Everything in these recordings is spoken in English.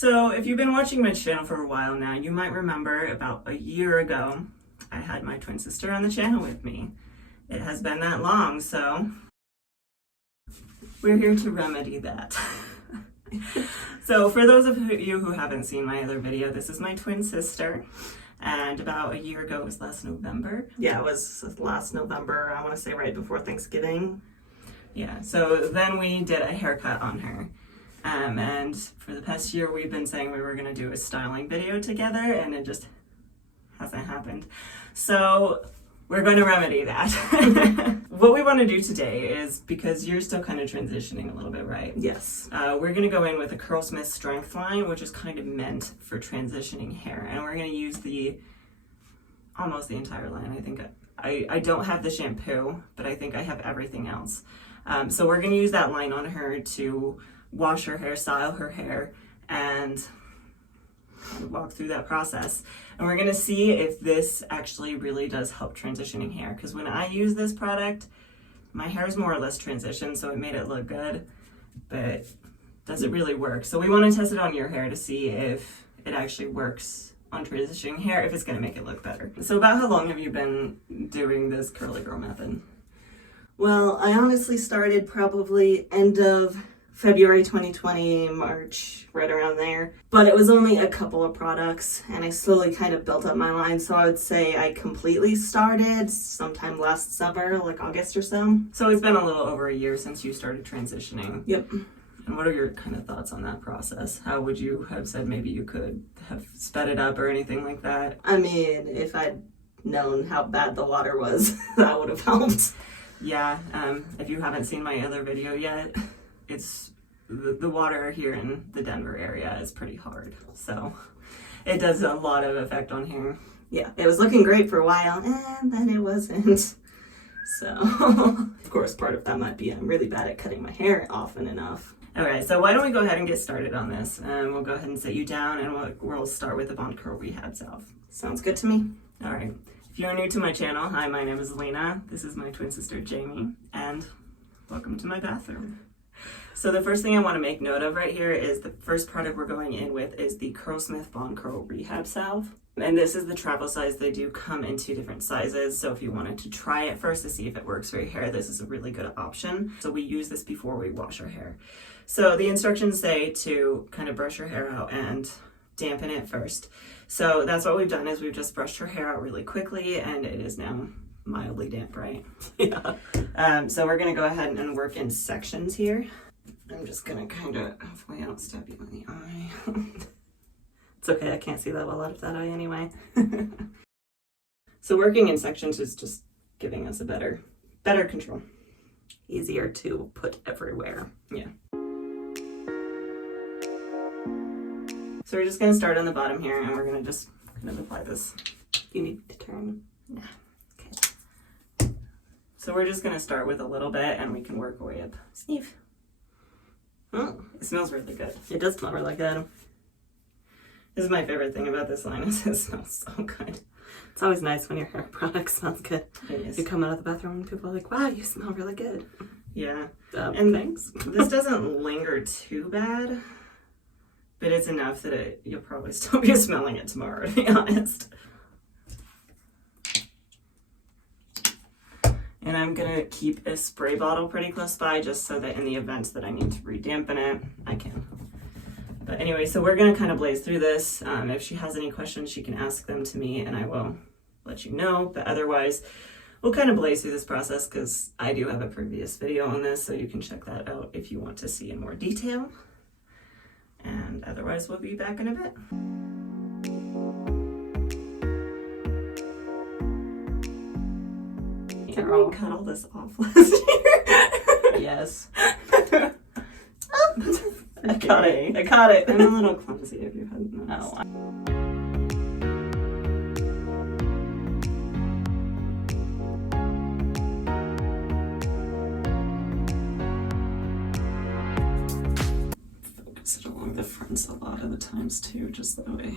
So if you've been watching my channel for a while now, you might remember about a year ago, I had my twin sister on the channel with me. It has been that long, so we're here to remedy that. So for those of you who haven't seen my other video, this is my twin sister. And about a year ago, it was last November. Yeah, it was last November, I want to say right before Thanksgiving. Yeah, so then we did a haircut on her. And for the past year, we've been saying we were going to do a styling video together, and it just hasn't happened. So we're going to remedy that. What we want to do today is, because you're still kind of transitioning a little bit, right? Yes. We're going to go in with a Curlsmith Strength Line, which is kind of meant for transitioning hair. And we're going to use almost the entire line. I think I don't have the shampoo, but I think I have everything else. So we're going to use that line on her to wash her hair, style her hair, and kind of walk through that process. And we're going to see if this actually really does help transitioning hair. Because when I use this product, my hair is more or less transitioned, so it made it look good, but does it really work? So we want to test it on your hair to see if it actually works on transitioning hair, if it's going to make it look better. So about how long have you been doing this curly girl method? Well, I honestly started probably end of February 2020, March, right around there. But it was only a couple of products, and I slowly kind of built up my line. So I would say I completely started sometime last summer, like August or so. So it's been a little over a year since you started transitioning. Yep. And what are your kind of thoughts on that process? How would you have said maybe you could have sped it up or anything like that? I mean, if I'd known how bad the water was, that would have helped. Yeah, if you haven't seen my other video yet, it's the water here in the Denver area is pretty hard. So it does a lot of effect on hair. Yeah, it was looking great for a while, and then it wasn't. So, of course, part of that might be I'm really bad at cutting my hair often enough. Okay, so why don't we go ahead and get started on this? We'll go ahead and sit you down, and we'll start with the Bond Curl Rehab Salve. Sounds good to me. All right. If you're new to my channel, hi, my name is Lena. This is my twin sister, Jaimie, and welcome to my bathroom. So the first thing I want to make note of right here is the first product we're going in with is the Curlsmith Bond Curl Rehab Salve. And this is the travel size. They do come in 2 different sizes. So if you wanted to try it first to see if it works for your hair, this is a really good option. So we use this before we wash our hair. So the instructions say to kind of brush your hair out and dampen it first. So that's what we've done, is we've just brushed her hair out really quickly, and it is now mildly damp, right? Yeah. So we're going to go ahead and work in sections here. I'm just going to kind of, hopefully I don't stab you in the eye. It's okay, I can't see that well out of that eye anyway. So working in sections is just giving us a better control. Easier to put everywhere. Yeah. So we're just going to start on the bottom here, and we're going to just kind of apply this. You need to turn. Yeah. Okay. So we're just going to start with a little bit, and we can work our way up. Sniff. Oh, it smells really good. It does smell really good. This is my favorite thing about this line, is it smells so good. It's always nice when your hair product smells good. It is. You come out of the bathroom and people are like, wow, you smell really good. Yeah. And thanks. This doesn't linger too bad, but it's enough that you'll probably still be smelling it tomorrow, to be honest. And I'm going to keep a spray bottle pretty close by, just so that in the event that I need to re-dampen it, I can. But anyway, so we're going to kind of blaze through this. If she has any questions, she can ask them to me, and I will let you know. But otherwise, we'll kind of blaze through this process, because I do have a previous video on this, so you can check that out if you want to see in more detail. And otherwise, we'll be back in a bit. Did we cut all this off last year? Yes. I caught it. I caught it. I'm a little clumsy if you hadn't noticed. Oh. Focus it along the fronts a lot of the times too, just that way.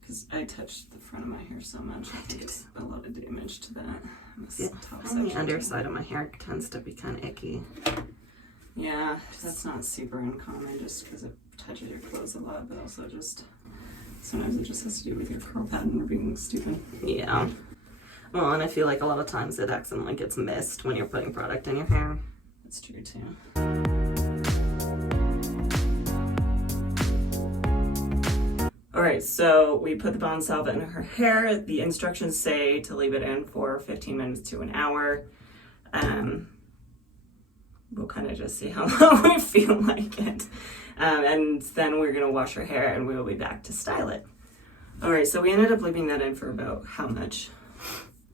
Because I touched the front of my hair so much, I did a lot of damage to that. Yeah, the underside of my hair tends to be kind of icky. Yeah, that's not super uncommon just because of touches your clothes a lot, but also just sometimes it just has to do with your curl pattern or being stupid. Yeah. Well, and I feel like a lot of times it accidentally gets missed when you're putting product in your hair. That's true too. Alright, so we put the Bond Salve in her hair. The instructions say to leave it in for 15 minutes to an hour. We'll kind of just see how long we feel like it. And then we're going to wash her hair and we will be back to style it. Alright, so we ended up leaving that in for about how much?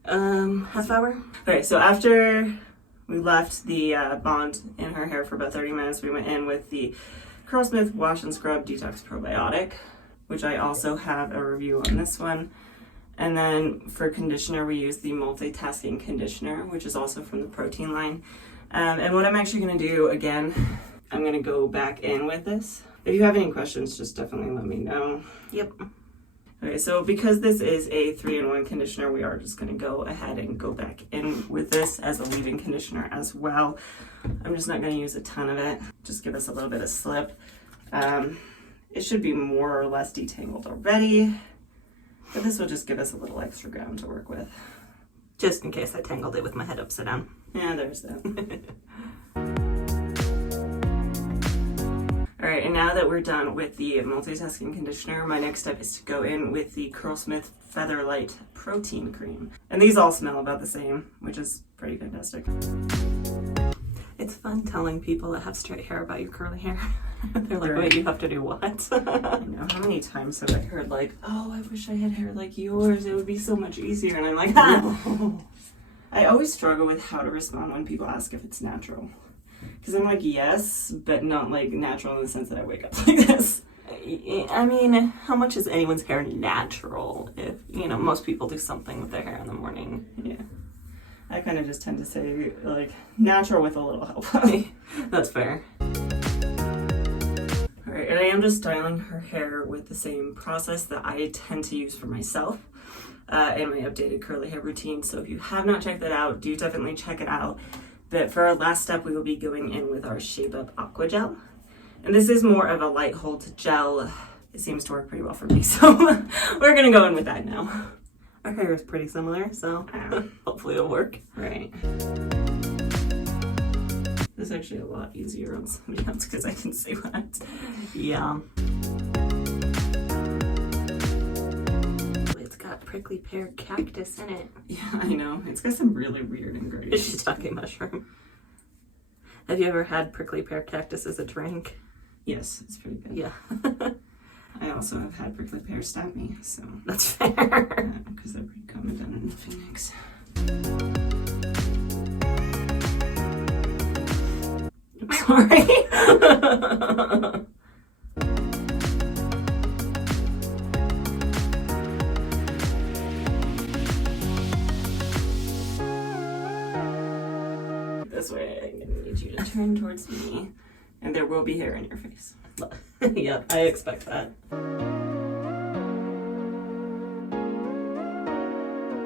Half hour? Okay, so after we left the Bond in her hair for about 30 minutes, we went in with the Curlsmith Wash and Scrub Detox Pro-biotic, which I also have a review on this one. And then for conditioner, we use the multitasking conditioner, which is also from the protein line. And what I'm actually going to do, again, I'm going to go back in with this. If you have any questions, just definitely let me know. Yep. Okay, so because this is a 3-in-1 conditioner, we are just going to go ahead and go back in with this as a leave-in conditioner as well. I'm just not going to use a ton of it. Just give us a little bit of slip. It should be more or less detangled already, but this will just give us a little extra ground to work with. Just in case I tangled it with my head upside down. Yeah, there's that. Alright, and now that we're done with the multitasking conditioner, my next step is to go in with the Curlsmith Featherlight Protein Cream. And these all smell about the same, which is pretty fantastic. It's fun telling people that have straight hair about your curly hair. They're like, Right. wait, you have to do what? I know, how many times have I heard like, oh, I wish I had hair like yours, it would be so much easier. And I'm like, no. I always struggle with how to respond when people ask if it's natural. Because I'm like, yes, but not like natural in the sense that I wake up like this. I mean, how much is anyone's hair natural if, most people do something with their hair in the morning? Yeah. I kind of just tend to say, like, natural with a little help. That's fair. Alright, and I am just styling her hair with the same process that I tend to use for myself in my updated curly hair routine. So if you have not checked that out, do definitely check it out. But for our last step, we will be going in with our Shape Up Aqua Gel. And this is more of a light hold gel. It seems to work pretty well for me, so we're going to go in with that now. Our hair is pretty similar, so hopefully it'll work. Right. This is actually a lot easier on somebody else because I can see what. Yeah. It's got prickly pear cactus in it. Yeah, I know. It's got some really weird ingredients. Shiitake mushroom. Have you ever had prickly pear cactus as a drink? Yes, it's pretty good. Yeah. I also have had prickly pear stab me, so That's fair. because they're pretty common down in Phoenix. Sorry. This way, I'm gonna need you to turn towards me, and there will be hair in your face. Yep, I expect that.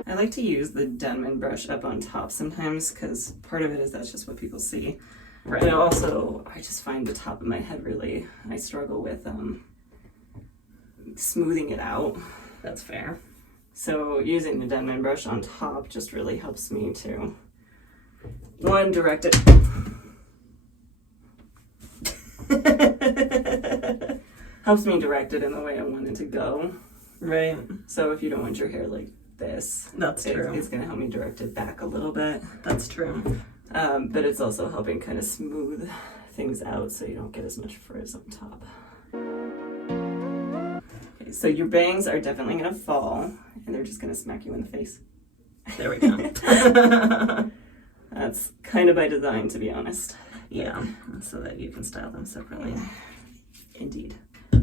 I like to use the Denman brush up on top sometimes because part of it is that's just what people see. Right. And also, I just find the top of my head really, I struggle with smoothing it out. That's fair. So using the Denman brush on top just really helps me to, one, direct it. Helps me direct it in the way I want it to go. Right. So if you don't want your hair like this, That's true. it's going to help me direct it back a little bit. That's true. But it's also helping kind of smooth things out so you don't get as much frizz on top. Okay, so your bangs are definitely going to fall and they're just going to smack you in the face. There we go. That's kind of by design, to be honest. Yeah, so that you can style them separately. Indeed.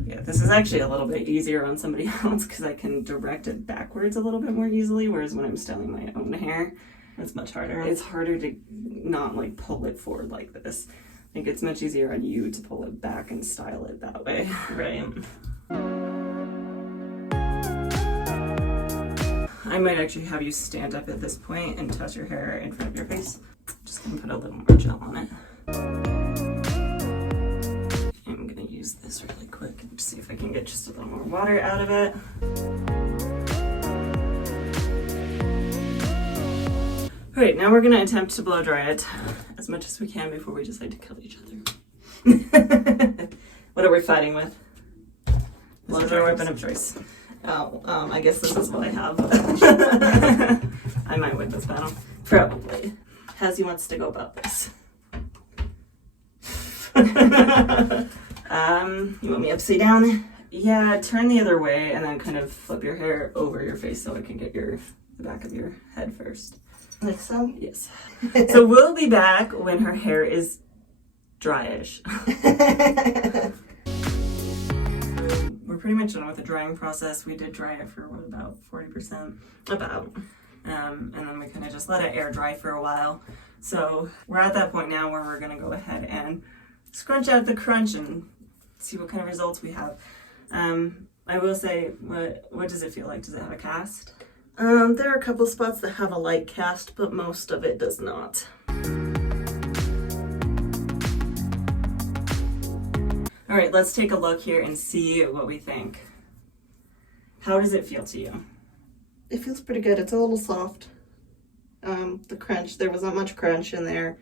Yeah, this is actually a little bit easier on somebody else because I can direct it backwards a little bit more easily, whereas when I'm styling my own hair, It's much harder. it's harder to not like pull it forward like this. I think it's much easier on you to pull it back and style it that way. Right. I might actually have you stand up at this point and touch your hair in front of your face. Just gonna put a little more gel on it. I'm gonna use this this really quick and see if I can get just a little more water out of it. All right, now we're gonna attempt to blow dry it as much as we can before we decide to kill each other. What are we fighting with? Blow dry weapon of choice. Oh, I guess this is what I have. I might win this battle. Probably. How's he wants to go about this? You want me upside down? Yeah, turn the other way and then kind of flip your hair over your face so I can get the back of your head first. Like so? Yes. So we'll be back when her hair is dryish. We're pretty much done with the drying process. We did dry it for what, about 40%? About. And then we kind of just let it air dry for a while. So we're at that point now where we're gonna go ahead and scrunch out the crunch and see what kind of results we have. I will say, what does it feel like? Does it have a cast? There are a couple spots that have a light cast, but most of it does not. All right, let's take a look here and see what we think. How does it feel to you? It feels pretty good. It's a little soft. The crunch, there wasn't much crunch in there,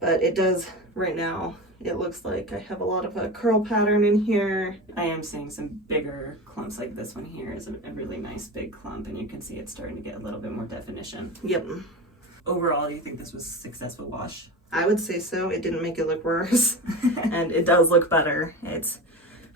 but it does right now. It looks like I have a lot of a curl pattern in here. I am seeing some bigger clumps, like this one here is a really nice big clump, and you can see it's starting to get a little bit more definition. Yep. Overall, do you think this was a successful wash? I would say so. It didn't make it look worse. And it does look better.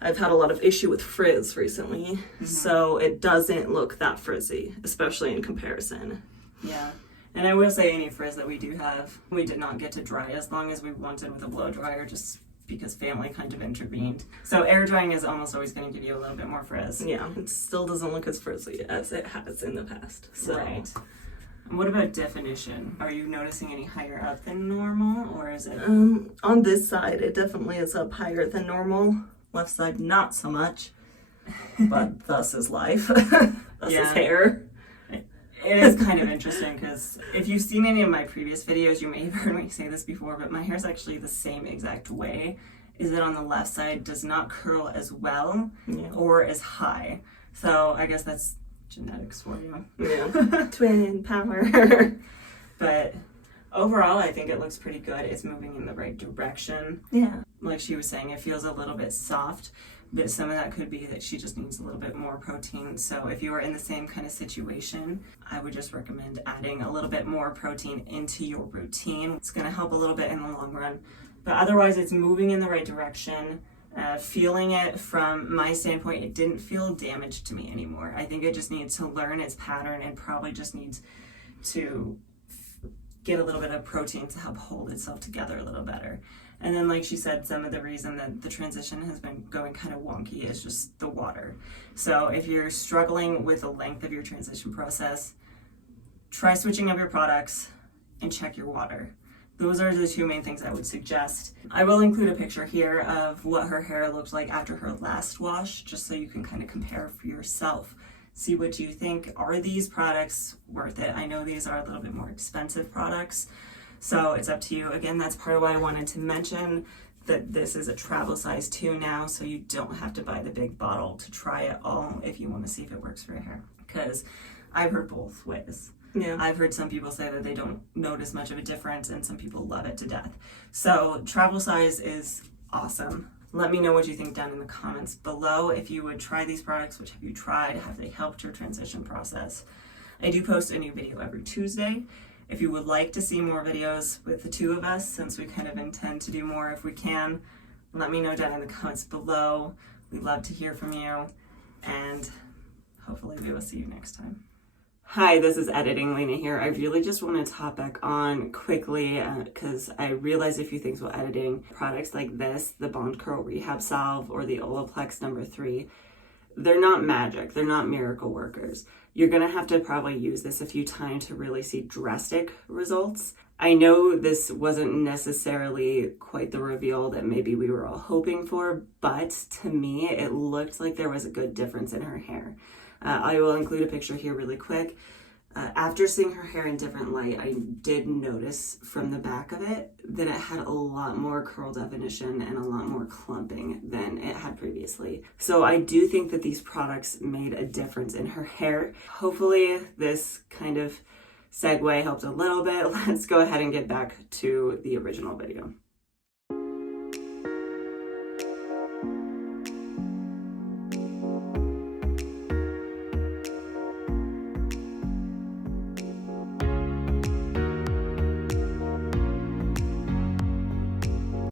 I've had a lot of issue with frizz recently, so it doesn't look that frizzy, especially in comparison. Yeah. And I will say any frizz that we do have, we did not get to dry as long as we wanted with a blow dryer, just because family kind of intervened. So air drying is almost always going to give you a little bit more frizz. Yeah, it still doesn't look as frizzy as it has in the past. So. Right. And what about definition? Are you noticing any higher up than normal, or is it? On this side, it definitely is up higher than normal. Left side, not so much. But thus is life. Thus is hair. It is kind of interesting because if you've seen any of my previous videos, you may have heard me say this before, but my hair is actually the same exact way. Is that on the left side does not curl as well or as high. So I guess that's genetics for you. Yeah. Twin power. But overall, I think it looks pretty good. It's moving in the right direction. Yeah. Like she was saying, it feels a little bit soft. But some of that could be that she just needs a little bit more protein. So if you were in the same kind of situation, I would just recommend adding a little bit more protein into your routine. It's going to help a little bit in the long run. But otherwise, it's moving in the right direction. Feeling it from my standpoint, it didn't feel damaged to me anymore. I think it just needs to learn its pattern and probably just needs to get a little bit of protein to help hold itself together a little better. And then, like she said, some of the reason that the transition has been going kind of wonky is just the water. So if you're struggling with the length of your transition process, try switching up your products and check your water. Those are the two main things I would suggest. I will include a picture here of what her hair looked like after her last wash, just so you can kind of compare for yourself. See what you think. Are these products worth it? I know these are a little bit more expensive products, so it's up to you. Again, that's part of why I wanted to mention that this is a travel size 2 now, so you don't have to buy the big bottle to try it all if you want to see if it works for your hair. Because I've heard both ways. Yeah. I've heard some people say that they don't notice much of a difference, and some people love it to death. So travel size is awesome. Let me know what you think down in the comments below. If you would try these products, which have you tried? Have they helped your transition process? I do post a new video every Tuesday. If you would like to see more videos with the two of us, since we kind of intend to do more if we can, let me know down in the comments below. We'd love to hear from you, and hopefully we will see you next time. Hi, this is Editing Lena here. I really just wanted to hop back on quickly because I realized a few things while editing. Products like this, the Bond Curl Rehab Salve or the Olaplex No. 3, they're not magic. They're not miracle workers. You're going to have to probably use this a few times to really see drastic results. I know this wasn't necessarily quite the reveal that maybe we were all hoping for, but to me, it looked like there was a good difference in her hair. I will include a picture here really quick. After seeing her hair in different light, I did notice from the back of it that it had a lot more curl definition and a lot more clumping than it had previously. So I do think that these products made a difference in her hair. Hopefully this kind of segue helped a little bit. Let's go ahead and get back to the original video.